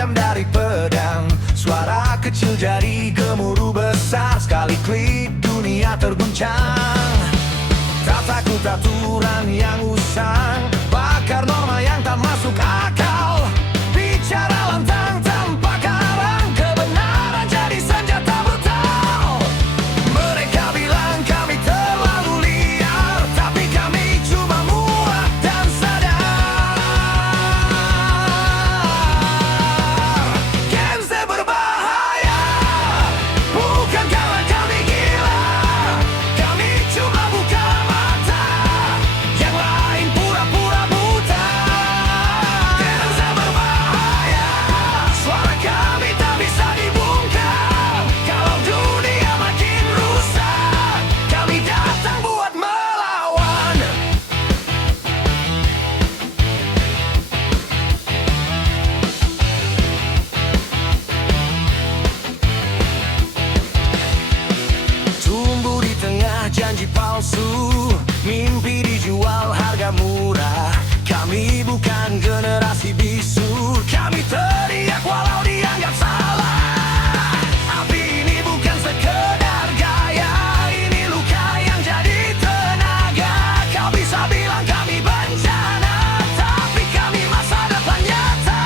tajam dari pedang. Suara kecil jadi gemuruh besar. Sekali klik dunia terguncang. Tak takut aturan yang usang, bakar norma yang tak masuk akal. Bicara lantang tanpa karang, kebenaran jadi senjata brutal. Mereka bilang kami terlalu liar, tapi kami cuma muak dan sadar. Gen Z berbahaya, bukan karena kami gila. Kami cuma buka mata, yang lain pura-pura buta. Gen Z berbahaya, suara kami tak bisa dibungkam. Kalau dunia makin rusak, kami datang buat melawan. Tumbuh di tengah janji palsu, mimpi dijual harga murah. Kami bukan generasi bisu, kami teriak walau dianggap salah. Api ini bukan sekedar gaya, ini luka yang jadi tenaga. Kau bisa bilang kami bencana, tapi kami masa depan nyata.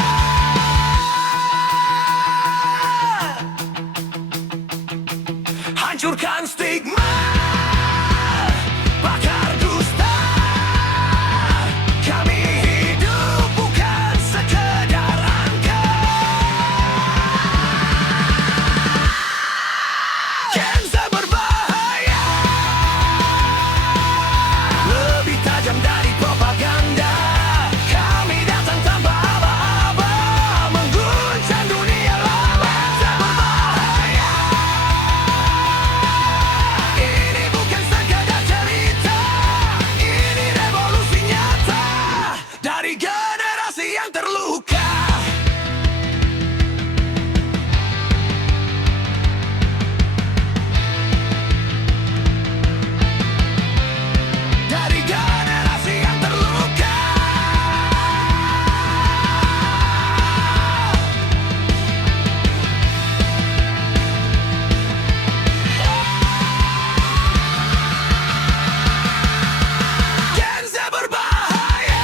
Hancurkan stigma, bakar dusta. Kami hidup bukan sekedar angka. Gen Z berbahaya, lebih tajam dari propaganda. Kami datang tanpa aba-aba, mengguncang dunia lama. Gen Z berbahaya, ini bukan sekadar cerita, ini revolusi nyata dari generasi yang terluka. Dari generasi yang terluka. Gen Z berbahaya,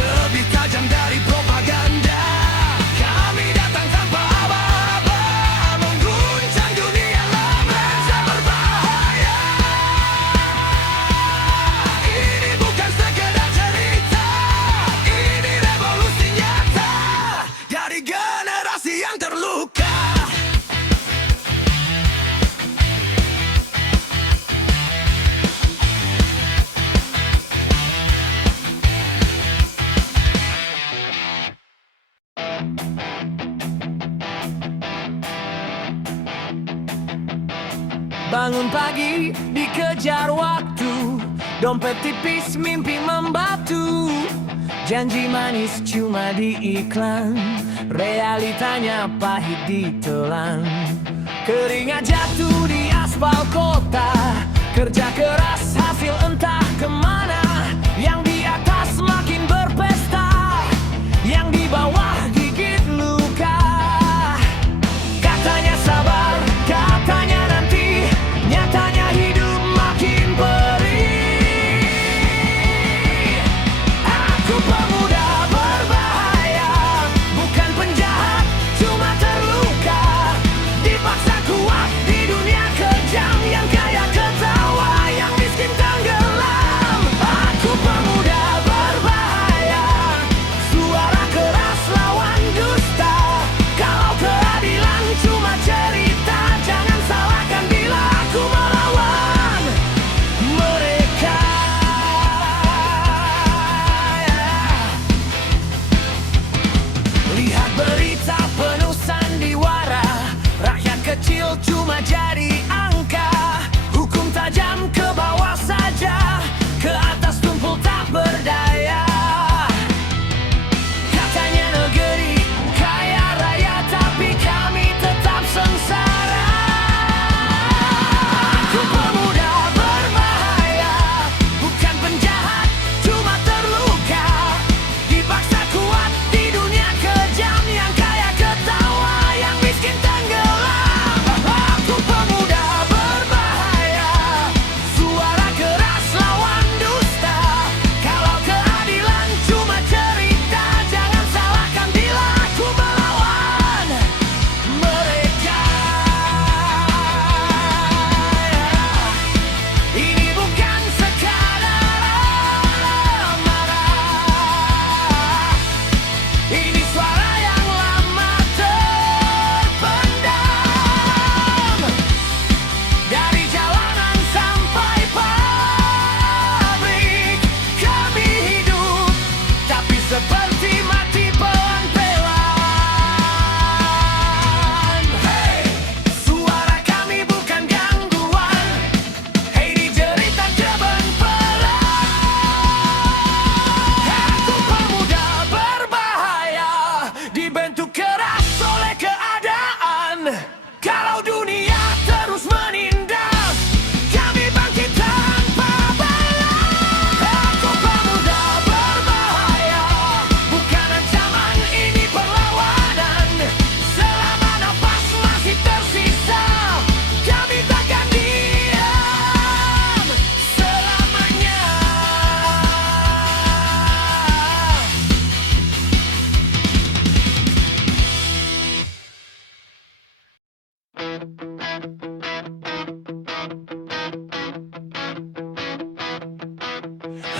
lebih tajam dari propaganda. Kami datang tanpa aba-aba, mengguncang dunia lama. Gen Z berbahaya, ini bukan sekedar cerita, ini revolusi nyata dari generasi yang terluka. Bangun pagi, dikejar waktu, dompet tipis, mimpi membatu. Janji manis cuma di iklan, realitanya pahit ditelan. Keringat jatuh di aspal kota, kerja keras hasil entah kemana. Yang di atas makin berpesta, yang di bawah gigit luka. Katanya sabar, katanya nanti, nyatanya hidup makin perih. Aku pemuda berbahaya, bukan penjahat, cuma terluka. Dipaksa kuat di dunia kejam yang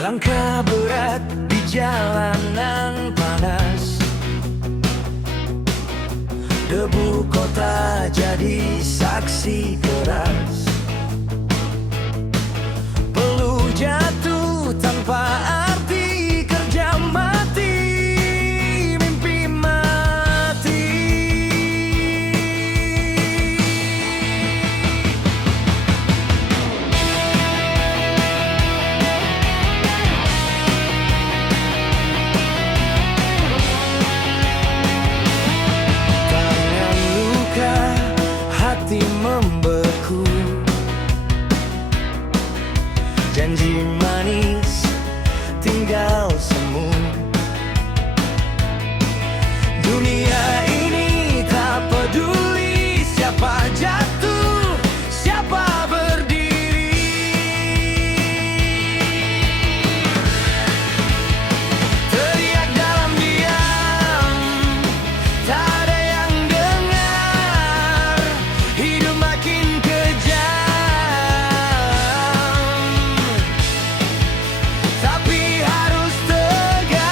Langkah berat di jalanan panas, debu kota jadi saksi keras. Peluru jatuh tanpa arti, kerja mati, mimpi mati. Tangan luka, hati membeku, janji manis tinggal semu. Dunia ini tak peduli siapa jatuh, siapa berdiri. Teriak dalam diam, tak ada yang dengar. Hidup makin kejam, tapi harus tegar.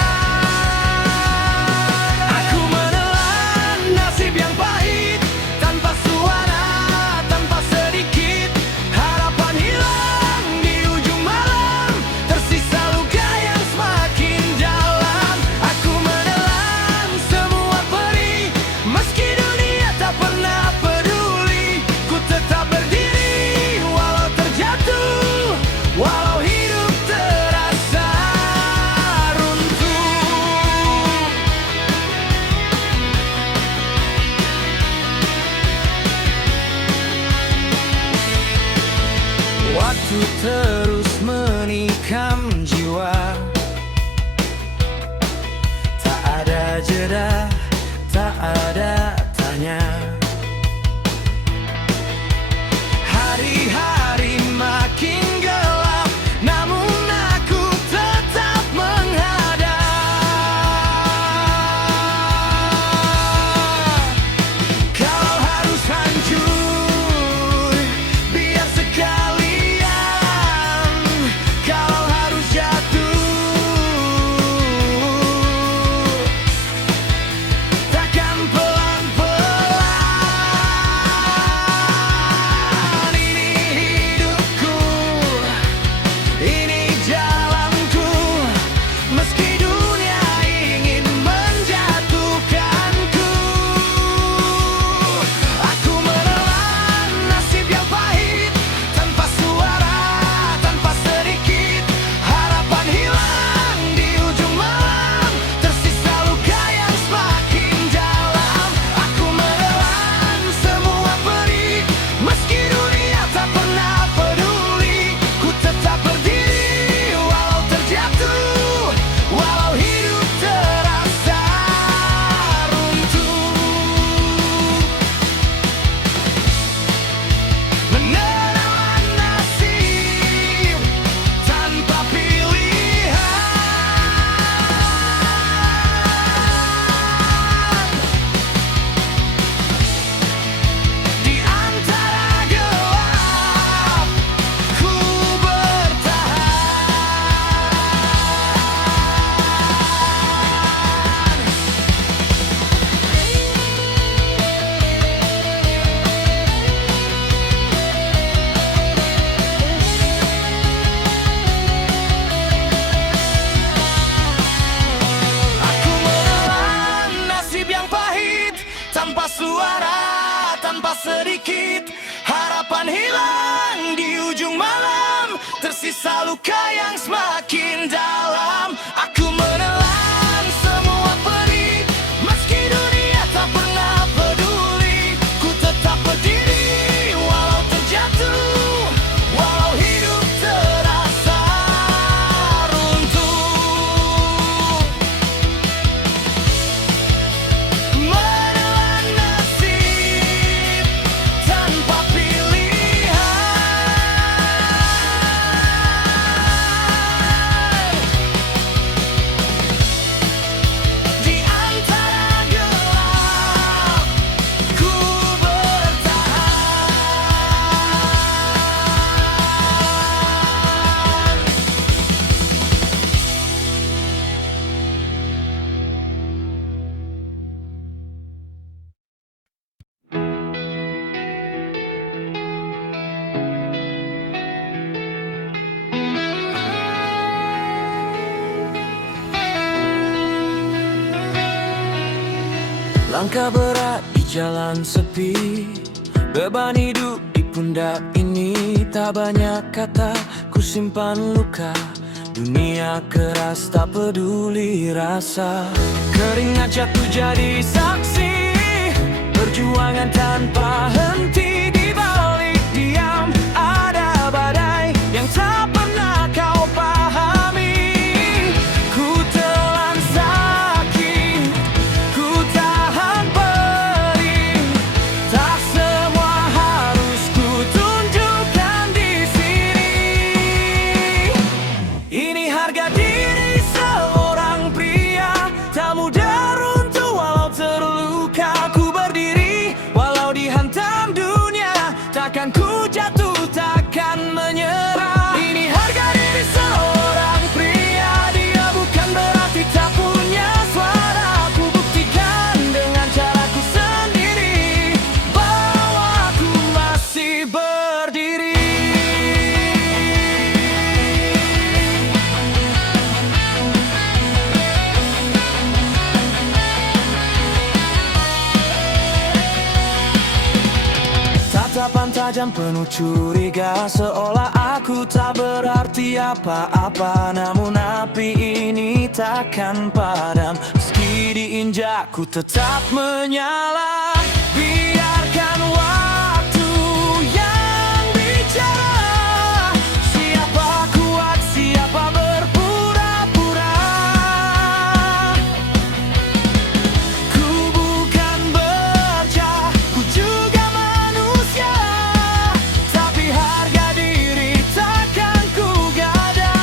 Aku menelan nasib yang pahit, tanpa suara, tanpa sedikit. Harapan hilang di ujung malam, tersisa luka yang semakin dalam. Aku menelan semua perih, meski dunia tak pernah peduli. Ku tetap berdiri walau terjatuh, walau hidup terasa runtuh. Waktu terus menikam jiwa, tak ada jeda, tak ada tanya. Hari-hari makin gelap, namun aku tetap menghadap. Kalau harus hancur, biar sekalian. Kalau harus jatuh, takkan pelan-pelan. Ini hidupku, ini jalanku, meski dunia ingin menjatuhkanku. Aku menelan nasib yang pahit, tanpa suara, tanpa sedikit. Harapan hilang di ujung malam, tersisa luka yang semakin dalam. Aku menelan semua perih, meski dunia tak pernah peduli. Ku tetap berdiri walau terjatuh, walau hidup terasa runtuh. Menelan nasib tanpa pilihan, di antara gelap ku bertahan. Aku menelan nasib yang pahit, tanpa suara, tanpa sedikit. Harapan hilang di ujung malam, tersisa luka yang semakin dalam. Aku menelan semua perih, meski dunia tak pernah peduli. Ku tetap berdiri walau terjatuh, walau hidup terasa runtuh. Menelan nasib tanpa pilihan, Langkah berat di jalan sepi, beban hidup di pundak ini. Tak banyak kata, ku simpan luka. Dunia keras tak peduli rasa. Keringat jatuh jadi saksi, perjuangan tanpa henti. Di balik diam ada badai yang tak pernah kau pahami. Ku telan sakit, ku tahan pedih. Tak semua harus ku tunjukkan di sini. Ini harga diri seorang pria, tak mudah runtuh walau terluka. Ku berdiri walau dihantam dunia, takkan ku jatuh, takkan menyerah. Ini harga diri seorang pria, dia bukan berarti tak punya suara. Ku buktikan dengan caraku sendiri bahwa aku masih berdiri. Tatapan tajam penuh curiga, seolah aku tak berarti apa-apa. Namun api ini takkan padam, meski diinjak ku tetap menyala. Biarkan waktu yang bicara, siapa kuat, siapa berpura-pura. Ku bukan bercah, ku juga manusia, tapi harga diri takkan ku gadah.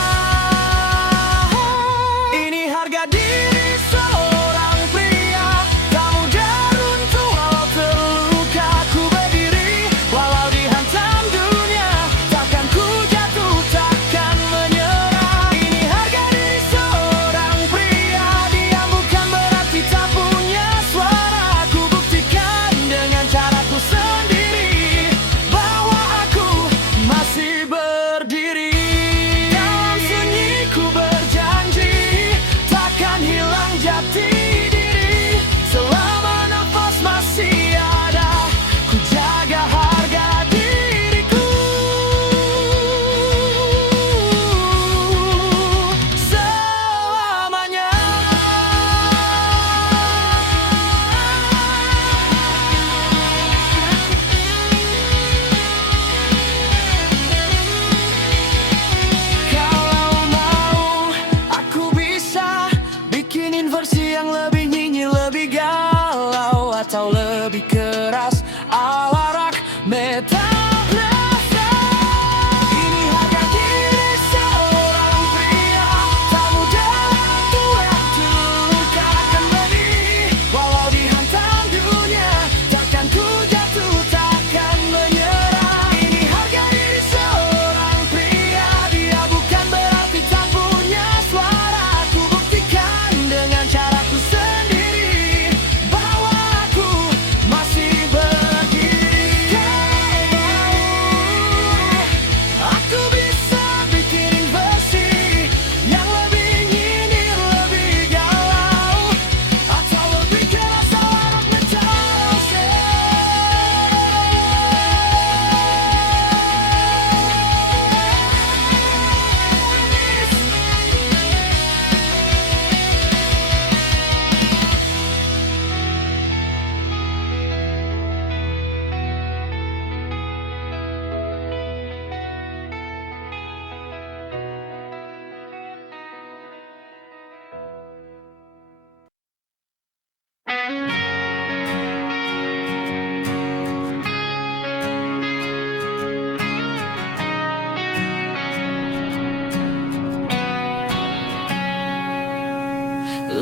Ini harga diri seorang pria, tak mudah runtuh walau terluka. Ku berdiri walau dihantam dunia, takkan ku jatuh, takkan menyerah. Ini harga diri seorang pria, dia bukan berarti tak punya suara. Ku buktikan dengan caraku sendiri bahwa aku masih berdiri. Dalam sunyi ku berjanji, takkan hilang jati diri. Selama nafas masih ada, ku jaga harga diriku selamanya. Kalau mau, aku bisa bikinin versi yang lebih nyinyir, lebih galau, atau lebih keras ala rock metal rasa. Ini harga diri seorang pria, tak mudah runtuh walau terluka. Akan berdiri walau dihantam dunia, takkan ku jatuh, takkan menyerah. Ini harga diri seorang pria, dia bukan berarti tak punya suara. Ku buktikan dengan caraku sendiri bahwa aku masih berdiri. Aku bisa bikinin versi yang lebih nyinyir, lebih galau, atau lebih keras ala rock metal.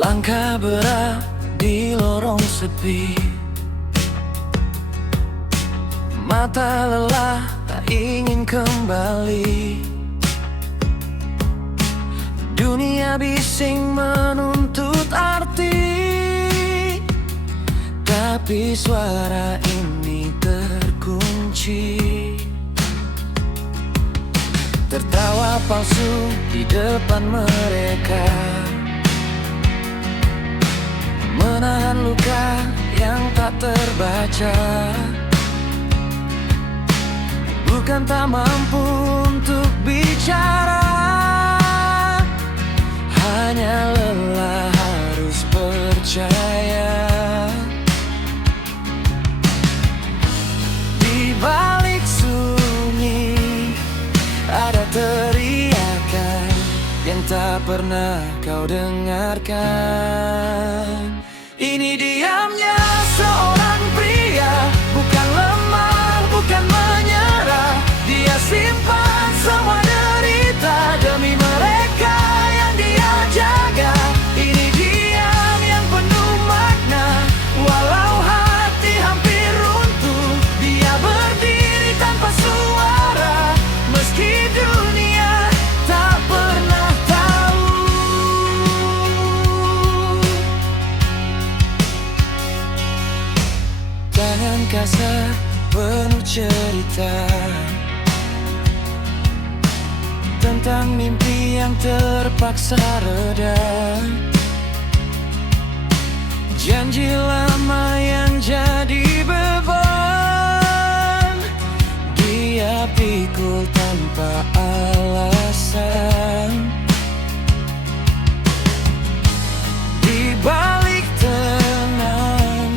Langkah berat di lorong sepi, mata lelah tak ingin kembali. Dunia bising menuntut arti, tapi suara ini terkunci. Tertawa palsu di depan mereka, menahan luka yang tak terbaca, bukan tak mampu untuk bicara, hanya lelah harus percaya. Di balik sunyi ada teriakan yang tak pernah kau dengarkan. Ini diamnya seorang pria, bukan lemah, bukan menyerah. Dia simpan semua derita demi mereka yang dia jaga. Ini diam yang penuh makna, walau hati hampir runtuh. Dia berdiri tanpa suara, meski dunia tak pernah tahu. Tangan kasar penuh cerita tentang mimpi yang terpaksa reda, janji lama yang jadi beban. Dia pikul tanpa alasan. Di balik tenang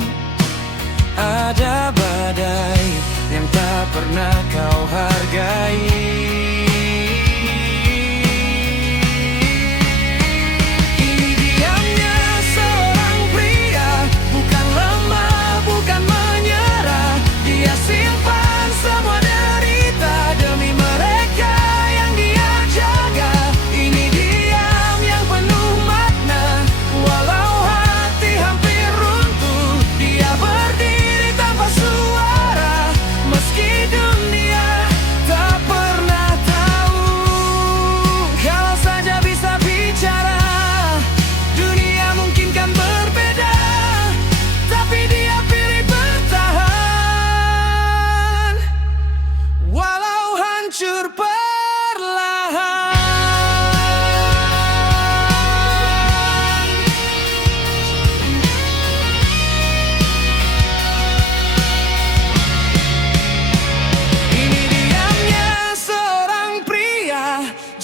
ada badai yang tak pernah kau hargai.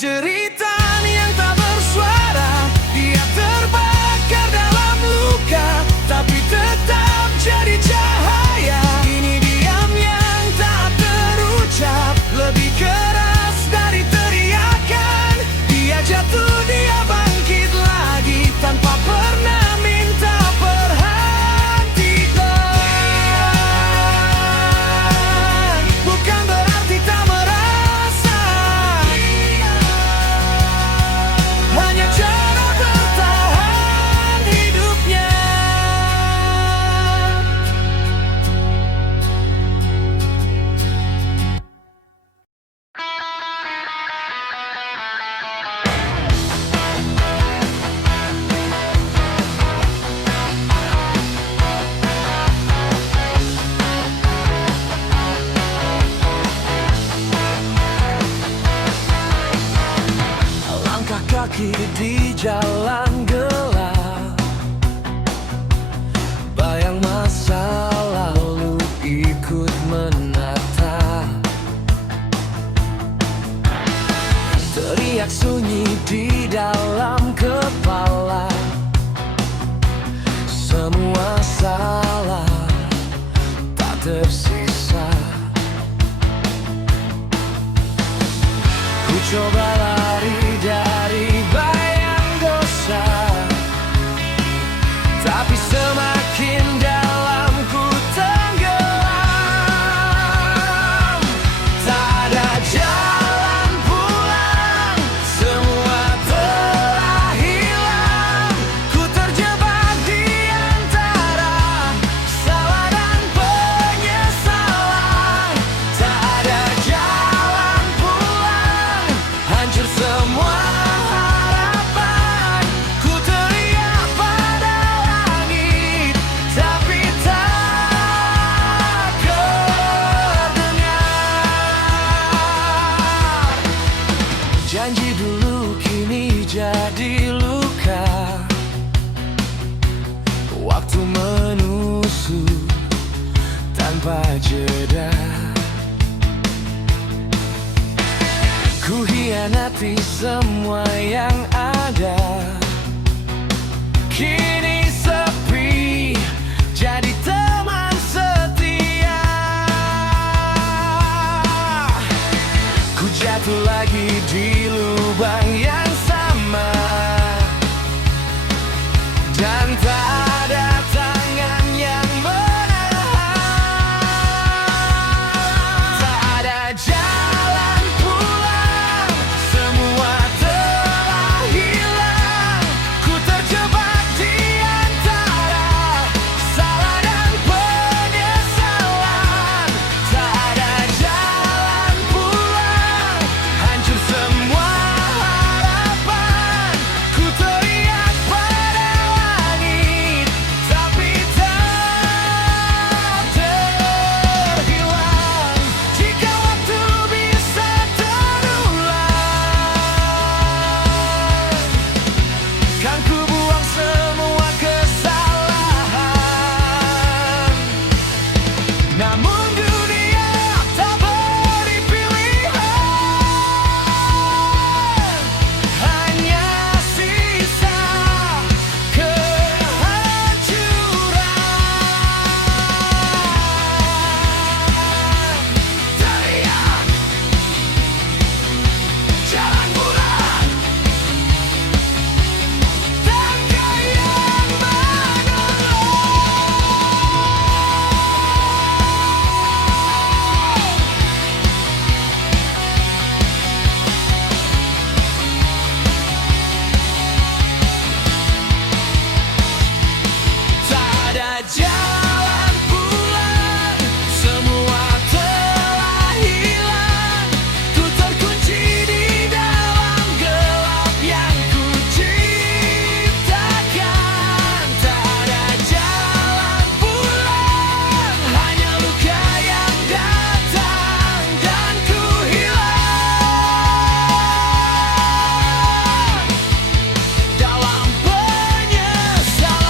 Jeritan yang tak bersuara, dia terbakar dalam luka, tapi tetap jadi cahaya. Ini diam yang tak terucap, lebih keras dari teriakan. Dia jatuh, dia bangkit lagi, tanpa pernah minta perhatian. Bukan berarti tak merasa, hanya cara bertahan hidupnya. Langkah kaki di jalan gelap, bayang masa lalu ikut menatap. Teriak sunyi di dalam kepala, semua salah tak tersisa. Ku coba lari dari bayang dosa, tapi semakin dalam ku tenggelam. Tak ada jalan pulang, semua telah hilang. Ku terjebak di antara salah dan penyesalan. Tak ada jalan pulang, hancur semua harapan. Ku teriak pada langit, tapi tak kedengar. Janji dulu kini jadi luka, waktu menusuk musuh tanpa jeda. Ku hianati semua yang ada, kini sepi jadi teman setia. Ku jatuh lagi di lubang yang sama, dan tak ada tangan yang menahan. Tak ada jalan pulang, semua telah hilang. Ku terjebak di antara salah dan penyesalan. Tak ada jalan pulang, hancur semua harapan. Ku teriak pada langit, tapi tak terhilang. Jika waktu bisa terulang, kan ku buang semua kesalahan. Namun dunia tak beri pilihan, hanya sisa kehancuran. Teriak, jalan bulan, tangga yang menolong. Tak ada jalan pulang, semua telah hilang. Ku terkunci di dalam gelap yang ku ciptakan. Tak ada jalan pulang, hanya luka yang datang dan ku hilang dalam penyesalan.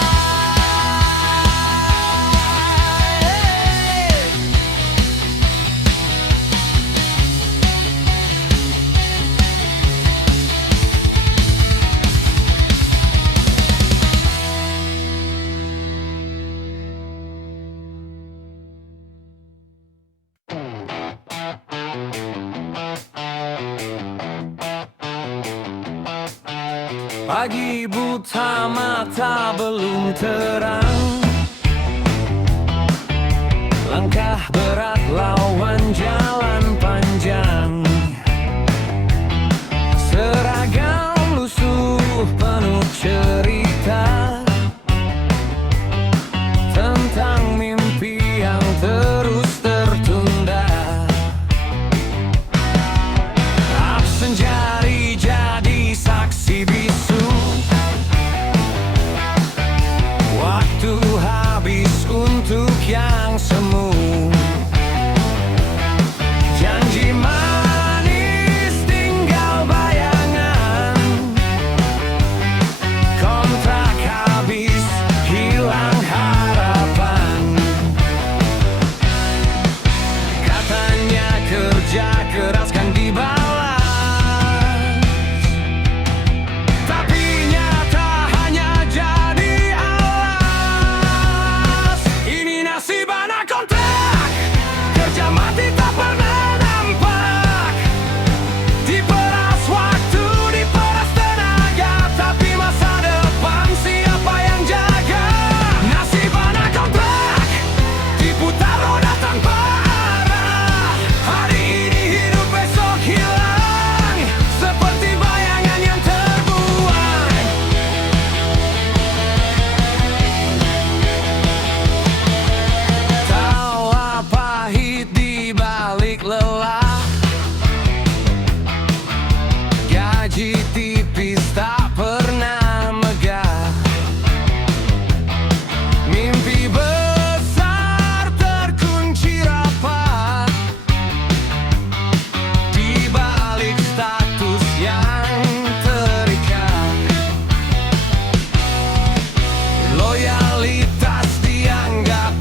Pagi buta, mata belum terang. Langkah berat lawan jalan panjang. Seragam lusuh penuh cerita tentang mimpi yang terus tertunda. Absen jari jadi saksi bisu. Waktu habis untuk yang semu. Janji manis tinggal bayangan. Kontrak habis, hilang harapan. Katanya kerja keras kan dibalas, tapi nyata hanya jadi alas. Ini nasib anak kontrak, kerja mati tak pernah nampak. Diperas waktu, diperas tenaga, tapi masa depan siapa yang jaga? Nasib anak kontrak, diputar roda tanpa arah. Hari ini hidup, besok hilang, seperti bayangan yang terbuang. Tawa pahit di balik lelah, gaji tipis tak pernah megah. Mimpi besar terkunci rapat di balik status yang terikat. Loyalitas dianggap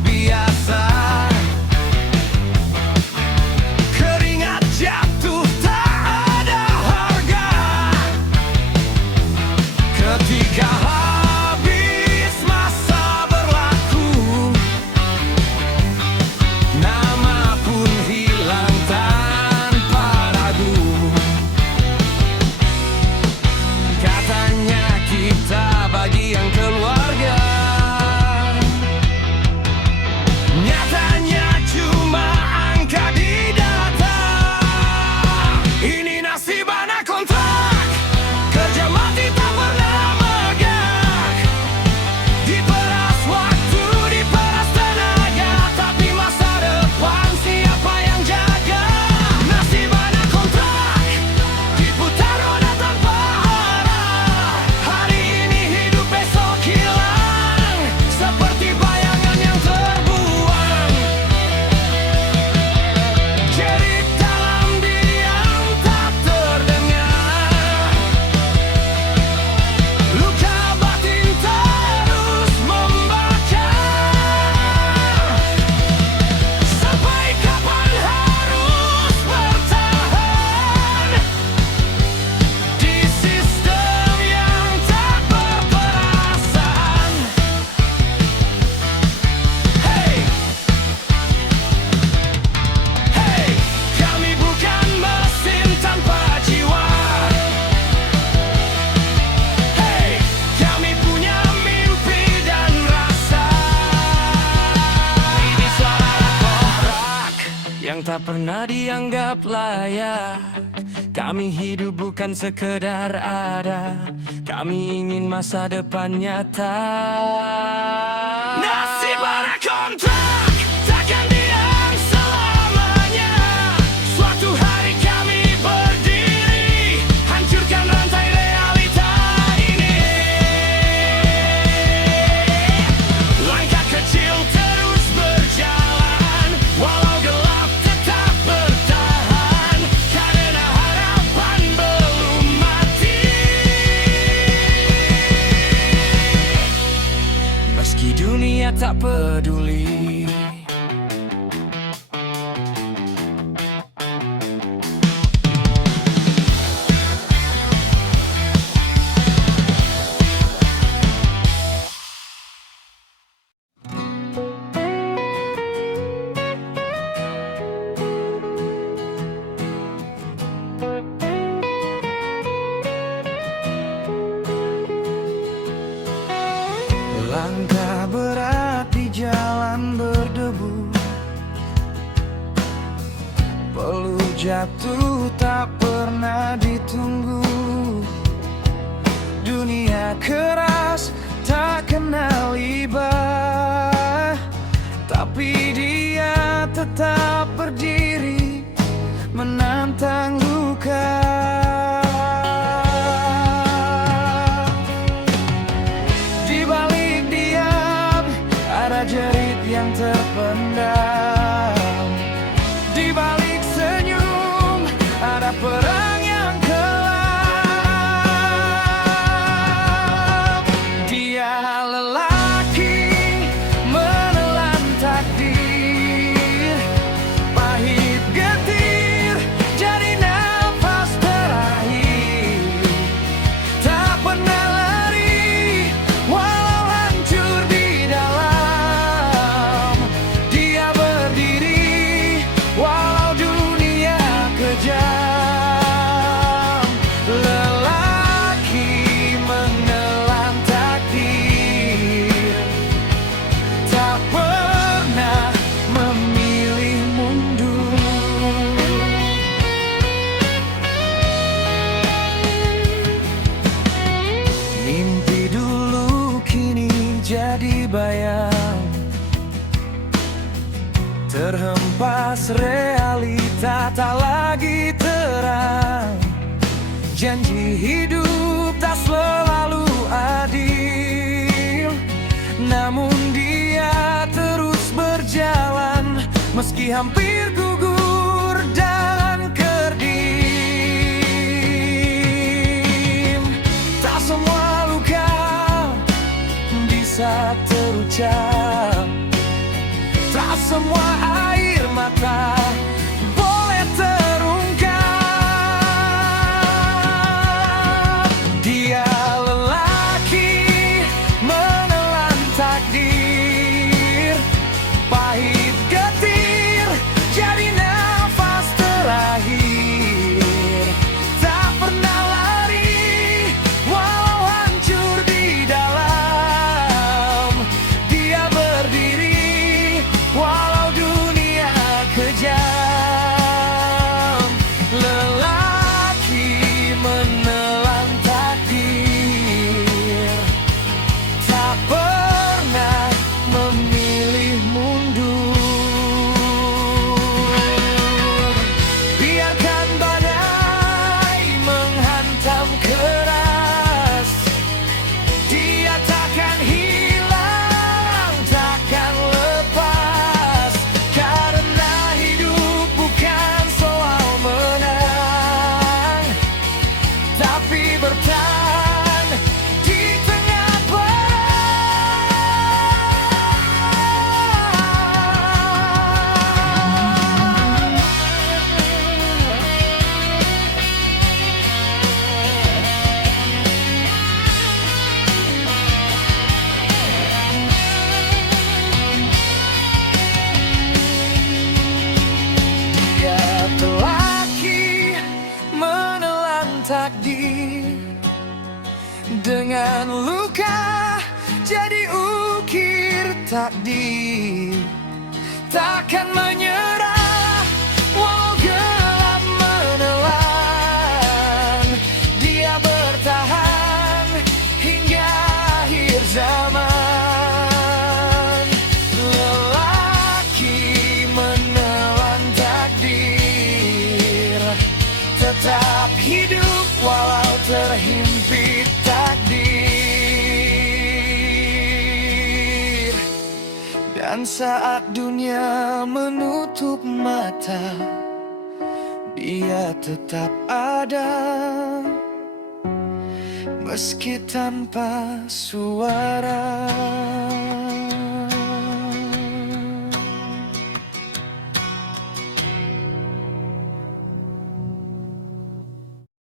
tak pernah dianggap layak. Kami hidup bukan sekedar ada, kami ingin masa depan nyata. Nasib para kontrak takkan diam selamanya. Suatu hari kami berdiri, hancurkan rantai realita ini. Langkah kecil terus berjalan, walau gelap tetap bertahan, karena harapan belum mati. Meski dunia tak peduli, langkah berat di jalan berdebu, peluh jatuh tak pernah ditunggu. Dunia keras tak kenal iba, tapi dia tetap berdiri menantang luka. Di balik diam ada jerit yang terpendam, di balik senyum ada perang yang kelam. Dia lelaki menelan takdir, pahit getir jadi nafas terakhir. Tak pernah lari walau hancur di dalam, dia berdiri walau dunia kejam. Lelaki menelan takdir, tak pernah memilih mundur. Mimpi dulu kini jadi bayang, terhempas realita tak lagi terang. Janji hidup tak selalu adil, namun dia terus berjalan meski hampir gugur dan kerdil. Tak semua luka bisa terucap, tak semua air mata boleh terungkap. Dia lelaki menelan takdir, pahit getir jadi nafas terakhir. Tak pernah lari walau hancur di dalam, dia berdiri walau dunia kejam. Lelaki menelan takdir, tak pernah memilih mundur. Biarkan badai menghantam keras, dia takkan hilang, takkan lepas, karena hidup bukan soal menang, tapi bertahan di tengah perang. Dia lelaki menelan takdir, dengan luka jadi ukir takdir. Takkan menyerah hidup walau terhimpit takdir. Dan saat dunia menutup mata, Dia tetap ada, meski tanpa suara.